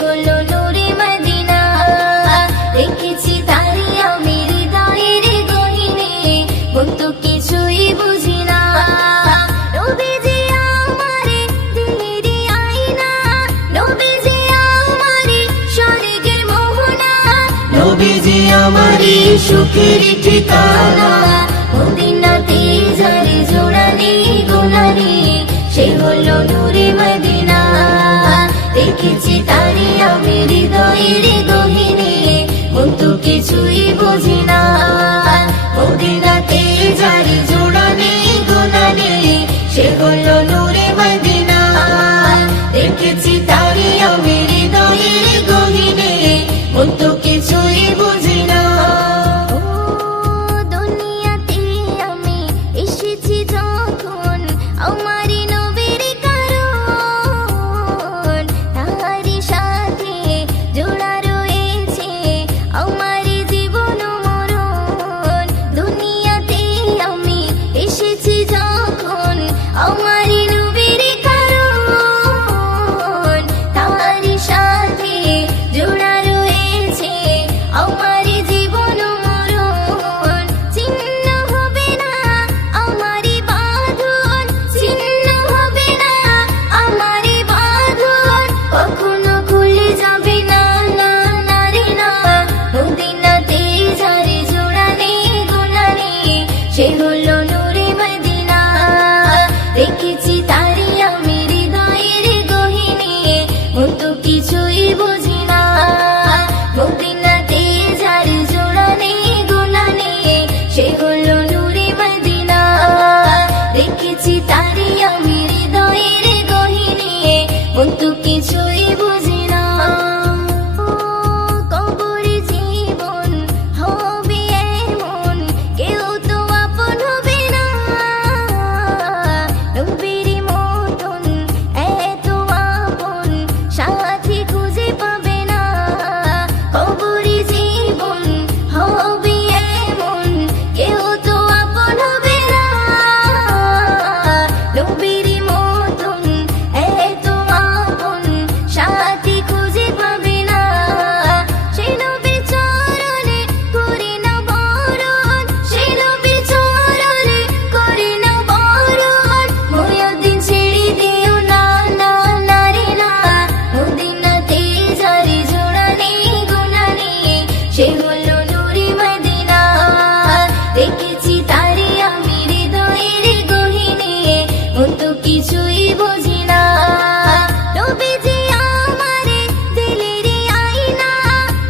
হলো নূরে মদিনা। দেখেছি তারি আমি হৃদয়ের গহীনে, মন তো কিছুই বুঝি না। নবীজি আমারে দিলেরই আয়না, নবীজি আমারে স্বর্গের মোহনা, নবীজি আমারই সুখের ঠিকানা। মদিনাতে যারে জোড়া নেই গোনা নেই, সে হলো নূরে মদিনা। দেখেছি তারি আমি হৃদয়ের গহীনে, মন তো কিছুই বুঝি না। মদিনাতে যারে জোড়া নেই গোনা নেই, সে হলো নূরে মদিনা। দেখেছি তারি আমি হৃদয়ের গহীনে, মন তো কিছুই বুঝি না। ও দুনিয়াতে আমি এসেছি যখন, আমারই নবীর কারণ, তাহারি সাথে জোড়া রয়েছে আমারই জীবন মরণ। দুনিয়াতে আমি এসেছি যখন, আমারই নবীর কারণ, তাহারি সাথে জোড়া রয়েছে আমারই জীবন মরণ। ছিন্ন হবে না আমারই বাঁধন, ছিন্ন হবে না আমারই বাঁধন, কখনো খুলে যাবে না, না না রে না। মদিনাতে যারে জোড়া নেই গোনা নেই, সে হলো নূরে মদিনা। দেখেছি তারি আমি হৃদয়ের গহীনে, মন তো কিছুই বুঝি না। মদিনাতে যারে জোড়া নেই গোনা নেই, সে হলো নূরে মদিনা। দেখেছি তারি আমি হৃদয়ের গহীনে, মন তো কিছুই বুঝি না। কবরে জীবন হবে এমন, কেউ তো আপন হবে না। নবীর মতন এত আপন সাথী খুঁজে পাবে না। কবরে জীবন হবে এমন, কেউ তো আপন হবে না। নবীর মতন এত আপন সাথী খুঁজে পাবে না। সে নবীর চরণে করে না বরণ, সে নবীর চরণে করে না বরণ। মুয়াজ্জিন ছেড়ে দিও না, না না রে না। মদিনাতে যারে জোড়া নেই গোনা নেই, সে হলো নূরে মদিনা। দেখেছি তারি আমি হৃদয়ের গহীনে, মন তো কিছুই বুঝি না। নবীজি আমারে দিলেরই আয়না,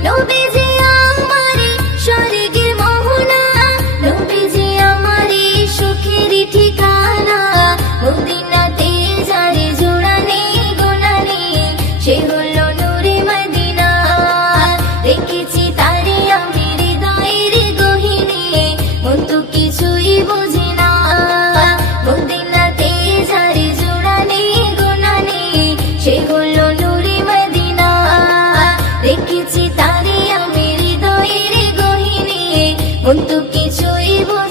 নবীজি আমারে স্বর্গের মোহনা, নবীজি আমারে সুখের ঠিকানা। মদিনাতে যারে জোড়া নেই গোনা নেই, সে হলো নূরে মদিনা। দেখেছি তারি আমি হৃদয়ের গহীনে, মন তো কিছুই বুঝি না। মদিনাতে যারে জোড়া নেই গোনা নেই, সে হলো নূরে মদিনা। দেখেছি তারি আমি হৃদয়ের গহীনে, মন তো কিছুই বুঝি